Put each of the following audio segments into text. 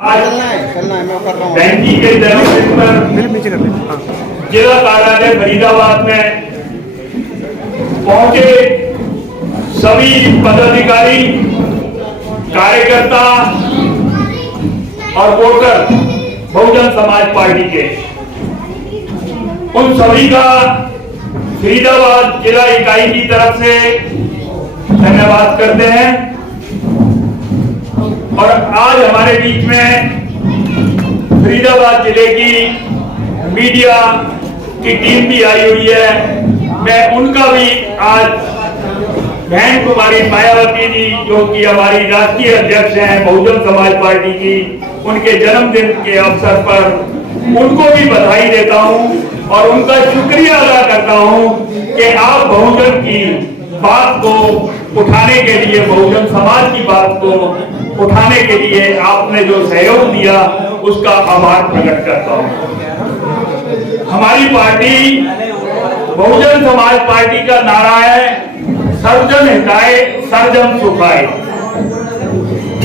बहन जी के जन्मदिन पर जिला कार्यालय फरीदाबाद में पहुंचे सभी पदाधिकारी, कार्यकर्ता और वोटर बहुजन समाज पार्टी के, उन सभी का फरीदाबाद जिला इकाई की तरफ से धन्यवाद करते हैं। और आज हमारे बीच में फरीदाबाद जिले की मीडिया की टीम भी आई हुई है। मैं उनका भी आज बहन कुमारी मायावती जी, जो कि हमारी राष्ट्रीय अध्यक्ष हैं बहुजन समाज पार्टी की, उनके जन्मदिन के अवसर पर उनको भी बधाई देता हूं और उनका शुक्रिया अदा करता हूं कि आप बहुजन की बात को उठाने के लिए, बहुजन समाज की बात को उठाने के लिए आपने जो सहयोग दिया उसका आभार प्रकट करता हूं। हमारी पार्टी बहुजन समाज पार्टी का नारा है सर्वजन हिताय सर्वजन सुखाय,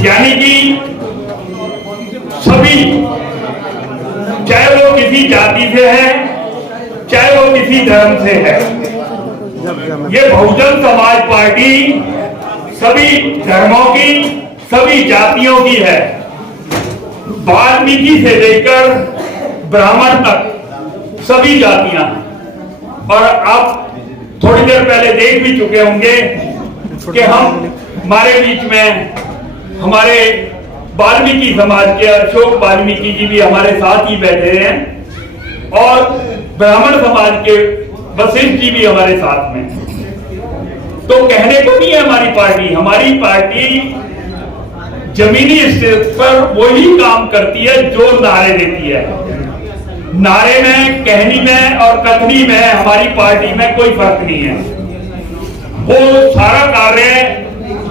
यानी कि सभी, चाहे वो किसी जाति से है, चाहे वो किसी धर्म से है, ये बहुजन समाज पार्टी सभी धर्मों की, सभी जातियों की है। वाल्मीकि से लेकर ब्राह्मण तक सभी जातियां। और आप थोड़ी देर पहले देख भी चुके होंगे कि हमारे बीच में हमारे वाल्मीकि समाज के अशोक वाल्मीकि जी भी हमारे साथ ही बैठे हैं और ब्राह्मण समाज के वशिष्ठ जी भी हमारे साथ में। तो कहने को नहीं है हमारी पार्टी जमीनी स्तर पर वही काम करती है जो नारे देती है। नारे में, कहनी में और कथनी में हमारी पार्टी में कोई फर्क नहीं है। वो सारा कार्य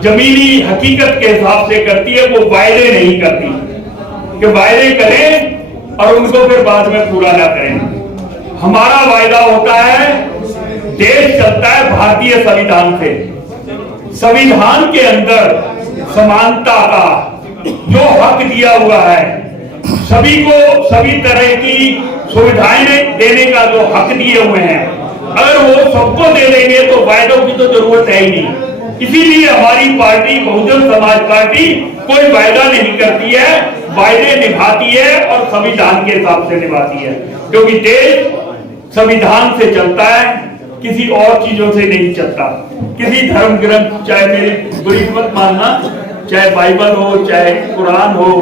जमीनी हकीकत के हिसाब से करती है, वो वायदे नहीं करती कि वायदे करें और उनको फिर बाद में पूरा ना करें। हमारा वायदा होता है, देश चलता है भारतीय संविधान से। संविधान के अंदर समानता का जो हक दिया हुआ है, सभी को सभी तरह की सुविधाएं देने का जो हक दिए हुए हैं, अगर वो सबको दे देंगे तो वायदों की तो जरूरत है ही नहीं। इसीलिए हमारी पार्टी बहुजन समाज पार्टी कोई वायदा नहीं करती है, वायदे निभाती है और संविधान के हिसाब से निभाती है, क्योंकि देश संविधान से चलता है, किसी और चीजों से नहीं चलता। किसी धर्म ग्रंथ, चाहे मेरी बुरी मत मानना, चाहे बाइबल हो, चाहे कुरान हो,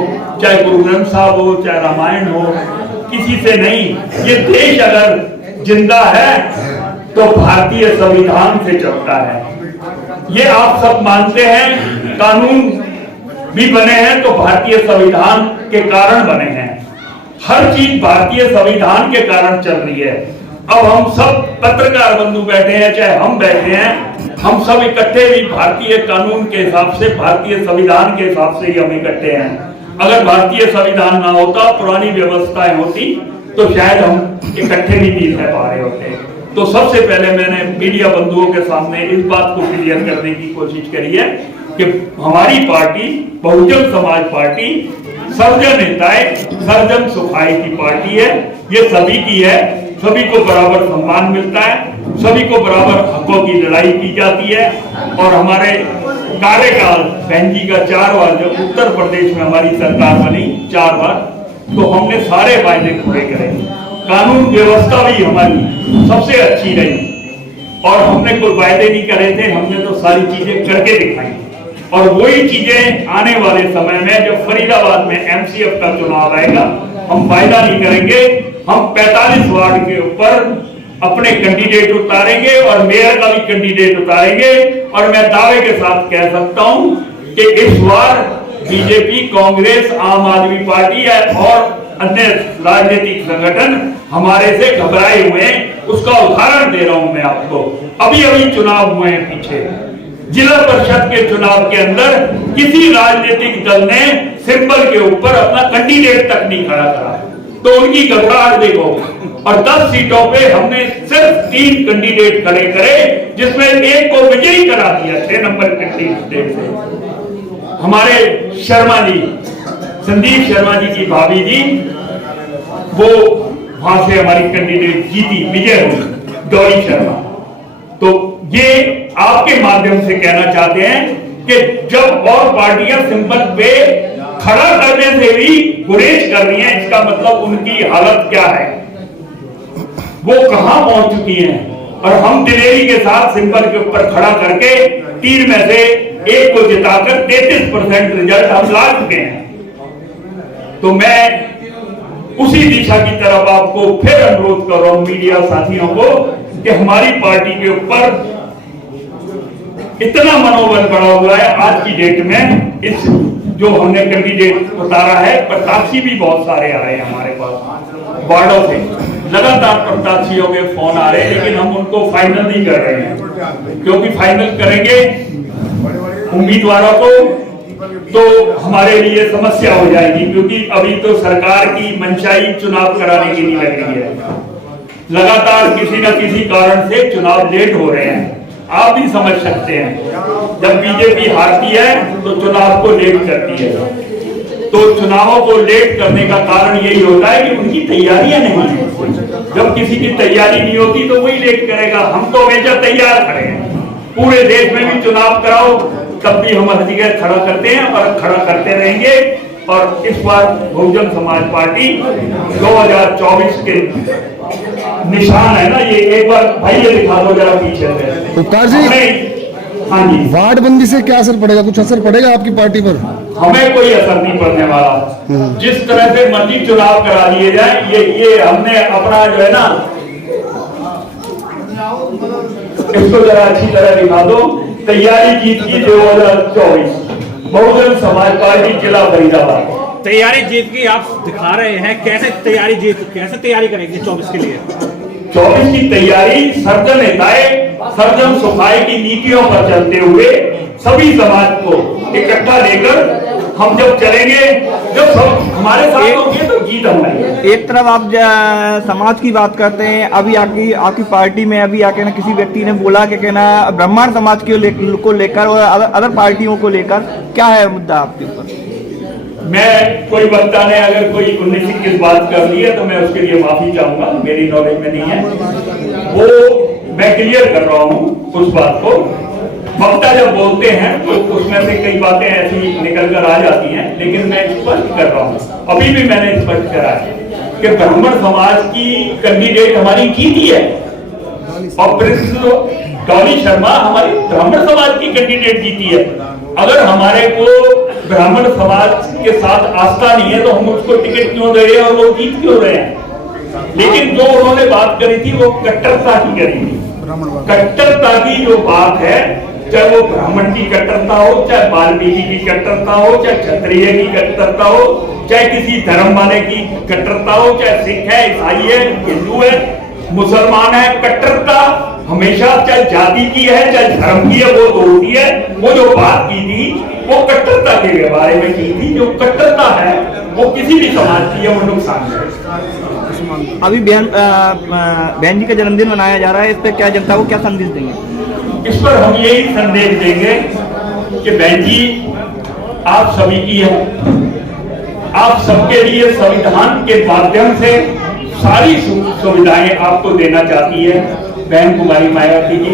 चाहे गुरु ग्रंथ साहब हो, चाहे रामायण हो, किसी से नहीं। ये देश अगर जिंदा है तो भारतीय संविधान से चलता है। ये आप सब मानते हैं। कानून भी बने हैं तो भारतीय संविधान के कारण बने हैं। हर चीज भारतीय संविधान के कारण चल रही है। अब हम सब पत्रकार बंधु बैठे हैं, चाहे हम बैठे हैं, हम सब इकट्ठे भी भारतीय कानून के हिसाब से, भारतीय संविधान के हिसाब से ही हम इकट्ठे हैं। अगर भारतीय संविधान ना होता, पुरानी व्यवस्थाएं होती, तो शायद हम इकट्ठे भी नहीं रह पा रहे होते। तो सबसे पहले मैंने मीडिया बंधुओं के सामने इस बात को क्लियर करने की कोशिश करी है कि हमारी पार्टी बहुजन समाज पार्टी सर्वजन हिताय सर्वजन सुखाय की पार्टी है। ये सभी की है, सभी को बराबर सम्मान मिलता है, सभी को बराबर हकों की लड़ाई की जाती है। और हमारे कार्यकाल बहन जी का 4 बार, जब उत्तर प्रदेश में हमारी सरकार बनी 4 बार, तो हमने सारे वायदे पूरे करे। कानून व्यवस्था भी हमारी सबसे अच्छी रही और हमने कोई वायदे नहीं करे थे, हमने तो सारी चीजें करके दिखाई। और वही चीजें आने वाले समय में जब फरीदाबाद में एमसीएफ का चुनाव आएगा, हम वायदा नहीं करेंगे, हम 45 वार्ड के ऊपर अपने कैंडिडेट उतारेंगे और मेयर का भी कैंडिडेट उतारेंगे। और मैं दावे के साथ कह सकता हूं कि इस बार बीजेपी, कांग्रेस, आम आदमी पार्टी और अन्य राजनीतिक संगठन हमारे से घबराए हुए हैं। उसका उदाहरण दे रहा हूं मैं आपको। अभी चुनाव हुए हैं पीछे, जिला परिषद के चुनाव के अंदर किसी राजनीतिक दल ने सिंबल के ऊपर अपना कैंडिडेट तक नहीं खड़ा करा, तो उनकी घबराहट देखो। और 10 सीटों पे हमने सिर्फ 3 कैंडिडेट खड़े करे, जिसमें एक को विजयी करा दिया 6 नंबर कैंडिडेट से, हमारे शर्मा जी। संदीप शर्मा जी की भाभी जी वो वहां से हमारी कैंडिडेट जीती, विजय हुई डॉली शर्मा। तो ये आपके माध्यम से कहना चाहते हैं कि जब और पार्टियां सिंपल पे खड़ा करने से भी गुरेज कर रही हैं, इसका मतलब उनकी हालत क्या है, वो कहां पहुंच चुकी हैं। और हम दिलेरी के साथ सिंपल के ऊपर खड़ा करके 3 में से 1 को जिताकर 33% रिजल्ट हम ला चुके हैं। तो मैं उसी दिशा की तरफ आपको फिर अनुरोध कर रहा हूं मीडिया साथियों को कि हमारी पार्टी के ऊपर इतना मनोबल बढ़ा हुआ है आज की डेट में। इस जो हमने कैंडिडेट उतारा है, प्रत्याशी भी बहुत सारे आ रहे हैं हमारे पास वार्डों से, लगातार प्रत्याशियों के फोन आ रहे हैं, लेकिन हम उनको फाइनल नहीं कर रहे हैं, क्योंकि फाइनल करेंगे उम्मीदवारों को तो हमारे लिए समस्या हो जाएगी, क्योंकि अभी तो सरकार की मंशाई चुनाव कराने की नहीं लग रही है। लगातार किसी न किसी कारण से चुनाव लेट हो रहे हैं, आप भी समझ सकते हैं। जब बीजेपी हारती है तो चुनाव को लेट करती है, तो चुनावों को लेट करने का कारण यही होता है कि उनकी तैयारियां नहीं है। जब किसी की तैयारी नहीं होती तो वही लेट करेगा। हम तो हमेशा तैयार खड़े हैं, पूरे देश में भी चुनाव कराओ तब भी हम हर जगह खड़ा करते हैं और खड़ा करते रहेंगे। और इस बार बहुजन समाज पार्टी 2024 के निशान है ना, ये एक बार भाई ये दिखा दो जरा पीछे से। उपकार जी, हाँ जी, वार्ड बंदी से क्या असर पड़ेगा, कुछ असर पड़ेगा आपकी पार्टी पर? हमें कोई असर नहीं पड़ने वाला। जिस तरह से मर्जी चुनाव करा लिए जाए, ये हमने अपना जो है ना, इसको जरा अच्छी तरह दिखा दो, तैयारी जीत की 2024 बहुजन समाज पार्टी जिला फरीदाबाद। तैयारी जीत की आप दिखा रहे हैं, कैसे तैयारी करेंगे 24 के लिए? 24 की तैयारी सर्जन हिताय सर्जन सुखाय की नीतियों पर चलते हुए सभी समाज को इकट्ठा लेकर हम जब चलेंगे, जब सब हमारे साथ होंगे तो जीत हमारी। एक तरफ आप समाज की बात करते हैं, अभी आपकी पार्टी में अभी आके ना किसी व्यक्ति ने बोला कि कहना ब्राह्मण समाज को लेकर और अदर पार्टियों को लेकर क्या है मुद्दा आपके ऊपर? मैं कोई वक्ता ने अगर कोई 19-21 बात कर ली है तो मैं उसके लिए माफी चाहूंगा, मेरी नॉलेज में नहीं है वो, मैं क्लियर कर रहा हूँ उस बात को। वक्ता जब बोलते हैं तो उसमें से कई बातें ऐसी निकल कर आ जाती हैं, लेकिन मैं स्पष्ट कर रहा हूँ, अभी भी मैंने स्पष्ट करा है कि ब्राह्मण समाज की कैंडिडेट हमारी जीती है और डॉली शर्मा हमारी ब्राह्मण समाज की कैंडिडेट जीती है। अगर हमारे को ब्राह्मण समाज के साथ आस्था नहीं है तो हम उसको टिकट क्यों दे रहे हैं और वो जीत क्यों रहे हैं? लेकिन जो उन्होंने बात करी थी वो कट्टरता की करी थी। कट्टरता की जो बात है, चाहे वो ब्राह्मण की कट्टरता हो, चाहे वाल्मीकि की कट्टरता हो, चाहे क्षत्रिय की कट्टरता हो, चाहे किसी धर्म वाले की कट्टरता हो, चाहे सिख है, ईसाई है, हिंदू है, मुसलमान है, कट्टरता हमेशा चाहे जाति की है चाहे धर्म की है वो तो होती है। वो जो बात की थी वो कट्टरता के बारे में की थी। जो कट्टरता है वो किसी भी समाज की है, वो नुकसान है। अभी बहन जी का जन्मदिन मनाया जा रहा है, इस पर क्या जनता को क्या संदेश देंगे? इस पर हम यही संदेश देंगे कि बहन जी आप सभी की है, आप सबके लिए संविधान के माध्यम से सारी सुविधाएं आपको देना चाहती है बहन कुमारी मायावती जी,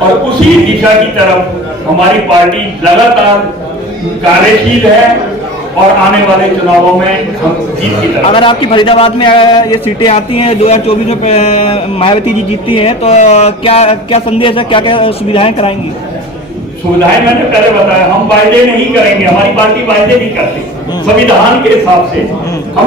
और उसी दिशा की तरफ हमारी पार्टी लगातार कार्यशील है और आने वाले चुनावों में हम जीत की तरफ। अगर आपकी फरीदाबाद में ये सीटें आती हैं 2024 में मायावती जी जीतती हैं तो क्या संदेश है, क्या क्या सुविधाएं कराएंगी? सुविधाएं मैंने पहले बताया, हम वायदे नहीं करेंगे, हमारी पार्टी वायदे नहीं करती, संविधान के हिसाब से हम